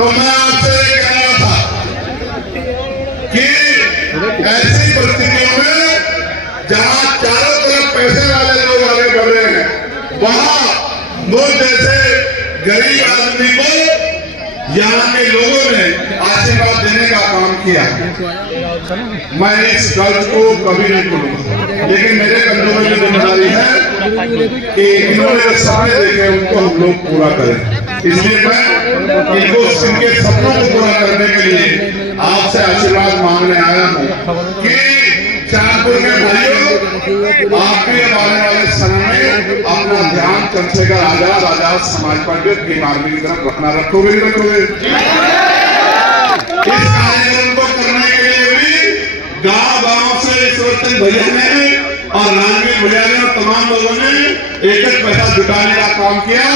तो मैं आपसे ये कह रहा था कि ऐसी परिस्थितियों में जहां चारों तरफ पैसे वाले लोग आगे बढ़ रहे हैं, वहां मुझ जैसे गरीब आदमी को यहाँ के लोगों ने आशीर्वाद देने का काम किया। मैं इस कर्ज को कभी नहीं भूलूंगा, लेकिन मेरे कंधों में जो जिम्मेदारी है कि इन्होंने सपने देखे उनको हम लोग पूरा करें। इसलिए मैं इनको इनके सपनों को पूरा करने के लिए आपसे आशीर्वाद मांगने आया हूँ कि चांदपुर के भाइयों, आपके आने वाले समय में अपना ध्यान चंद्रशेखर आजाद समाज पार्टी की आर्मी की तरफ रखोगे। इस कार्यक्रम को करने के लिए भी गांव से ईश्वरचंद भैया ने और राजवीर भैया ने और तमाम लोगों ने एक पैसा जुटाने का काम किया।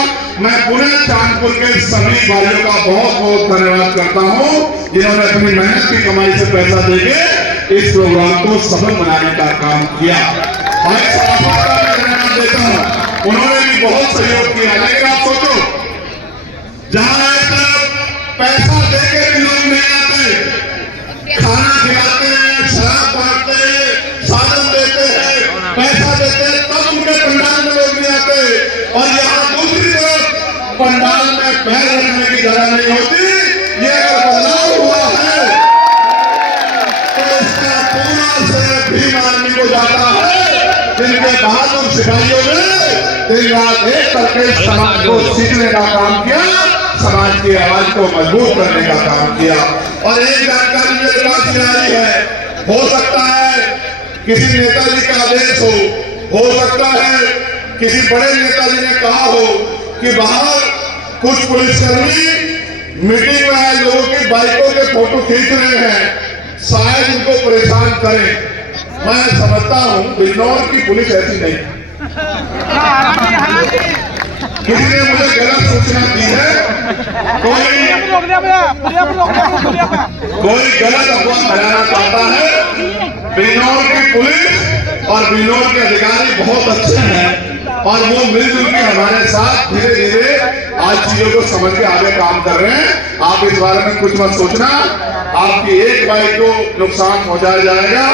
मैं पूरे चांदपुर के सभी भाइयों का बहुत बहुत धन्यवाद करता हूँ, जिन्होंने अपनी मेहनत की कमाई से पैसा देके इस प्रोग्राम को सफल बनाने का काम किया। और धन्यवाद देता हूँ, उन्होंने भी बहुत सहयोग किया। लेकिन आप सोचो, जहां पैसा देके भी लोग नहीं आते, खाना खिलाते हैं, शराब बांटते हैं, साधन देते हैं, पैसा देते हैं, तब उनके पंडाल में लोग नहीं आते। और यहाँ दूसरी तरफ पंडाल में पैर रखने की जगह नहीं होती। ये अगर बदलाव हुआ है तो इसका पूरा श्रेय भीम आर्मी को जाता है, जिनके बहादुर सिपाहियों ने दिन रात एक करके समाज को सीखने का काम किया, समाज की आवाज को मजबूत करने का काम किया। और एक जानकारी मेरे पास आई है, हो सकता है किसी नेताजी का आदेश हो सकता है किसी बड़े नेताजी ने कहा हो कि बाहर कुछ पुलिसकर्मी मीटिंग में आए लोगों की बाइकों के फोटो खींच रहे हैं, शायद इनको परेशान करें। मैं समझता हूं बिजनौर की पुलिस ऐसी नहीं। किसी ने मुझे गलत सूचना दी है, कोई गलत अफवाह फैलाना चाहता है। बिजनौर की पुलिस और बिजनौर के अधिकारी बहुत अच्छे हैं और वो मिलजुल के हमारे साथ धीरे धीरे आज चीजों को समझ के आगे काम कर रहे हैं। आप इस बारे में कुछ मत सोचना, आपकी एक बाइक को नुकसान पहुंचाया जाएगा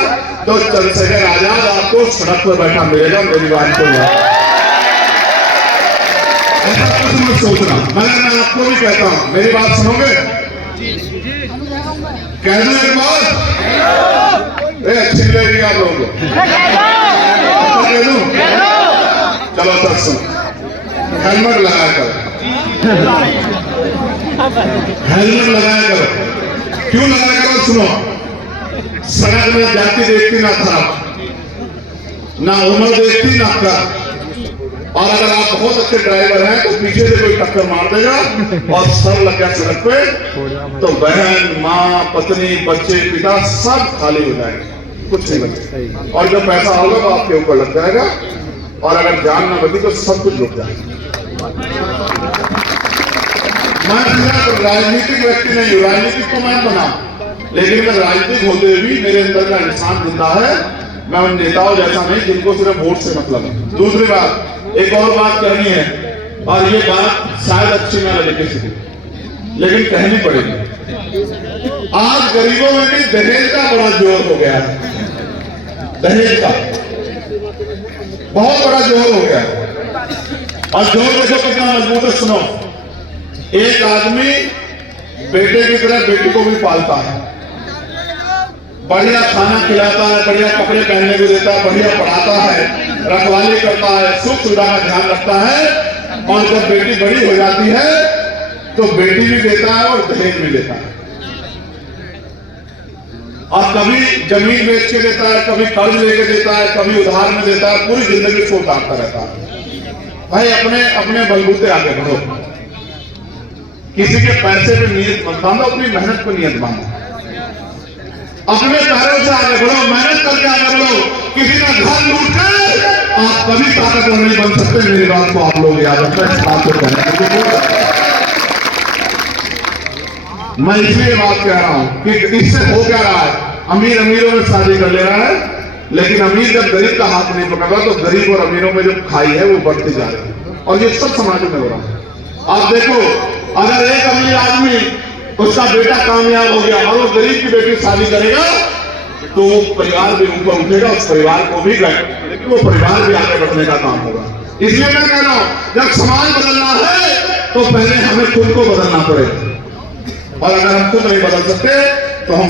तो चंद्रशेखर आजाद आपको सड़क पर बैठा मिलेगा। मेरी बात को ऐसा कुछ मत सोचना। मैं आपको भी कहता हूं, मेरी बात सुनोगे? कह दो एक बात, अच्छी लगेगी आप लोगों को। कह दूं? चलो सर सुन, हेलमेट लगाया करो, हेलमेट लगाया करो। क्यों लगाया करो? सुनो, सड़क में जाती देखती ना था, ना उम्र देखती ना कर। और अगर आप बहुत अच्छे ड्राइवर हैं तो पीछे से कोई टक्कर मार देगा और सर लग गया सड़क पे तो बहन, माँ, पत्नी, बच्चे, पिता सब खाली हो जाएंगे, कुछ नहीं बचेगा। और जो पैसा होगा वो आपके ऊपर लग जाएगा और अगर जान ना बची तो सब कुछ रुक जाएगा। मैं राजनीतिक व्यक्ति नहीं हूँ, राजनीतिक को मैं बना, लेकिन मैं राजनीतिक होते हुए भी मेरे अंदर का इंसान जिंदा है। मैं उन नेताओं जैसा नहीं जिनको सिर्फ वोट से मतलब है। दूसरी बात, एक और बात कहनी है और ये बात शायद अच्छी ना लगे किसी को, लेकिन कहनी पड़ेगी। आज गरीबों में भी दहेज का बड़ा जोर हो गया है, दहेज का बहुत बड़ा जोर हो गया और जोर देखो कितना मजबूत है। सुनो, एक आदमी बेटे की तरह बेटी को भी पालता है, बढ़िया खाना खिलाता है, बढ़िया कपड़े पहनने को देता है, बढ़िया पढ़ाता है, रखवाली करता है, सुख सुविधा का ध्यान रखता है। और जब बेटी बड़ी हो जाती है तो बेटी भी देता है और दहेज भी देता है। और कभी जमीन बेच के देता है, कभी कर्ज लेके देता है, कभी उधार में देता है, पूरी जिंदगी को उतारता रहता है। भाई अपने अपने बलबूते आगे बढ़ो, किसी के पैसे पे नियत मत बांधो, अपनी मेहनत पे नियत बांधो, अपने पैरों से आगे बढ़ो, मेहनत करके आगे बढ़ो। किसी का घर लूट कर आप कभी ताकतवर नहीं बन सकते। मेरी बात को आप लोग याद रखें, इस बात को कहने मैं इसलिए बात कह रहा हूं कि इससे हो क्या रहा है, अमीर अमीरों में शादी कर ले रहा है, लेकिन अमीर जब गरीब का हाथ नहीं पकड़ रहा तो गरीब और अमीरों में जो खाई है वो बढ़ती जा रही है और ये सब समाजों में हो रहा है। आप देखो, अगर एक अमीर आदमी उसका बेटा कामयाब हो गया और उस गरीब की बेटी शादी करेगा तो वो परिवार भी ऊपर उठेगा, उस परिवार को भी लेकिन वो परिवार भी आगे बढ़ने का काम होगा। इसलिए मैं कह रहा हूं जब समाज बदलना है तो पहले हमें खुद को बदलना पड़ेगा, और अगर हम खुद नहीं बदल सकते तो हम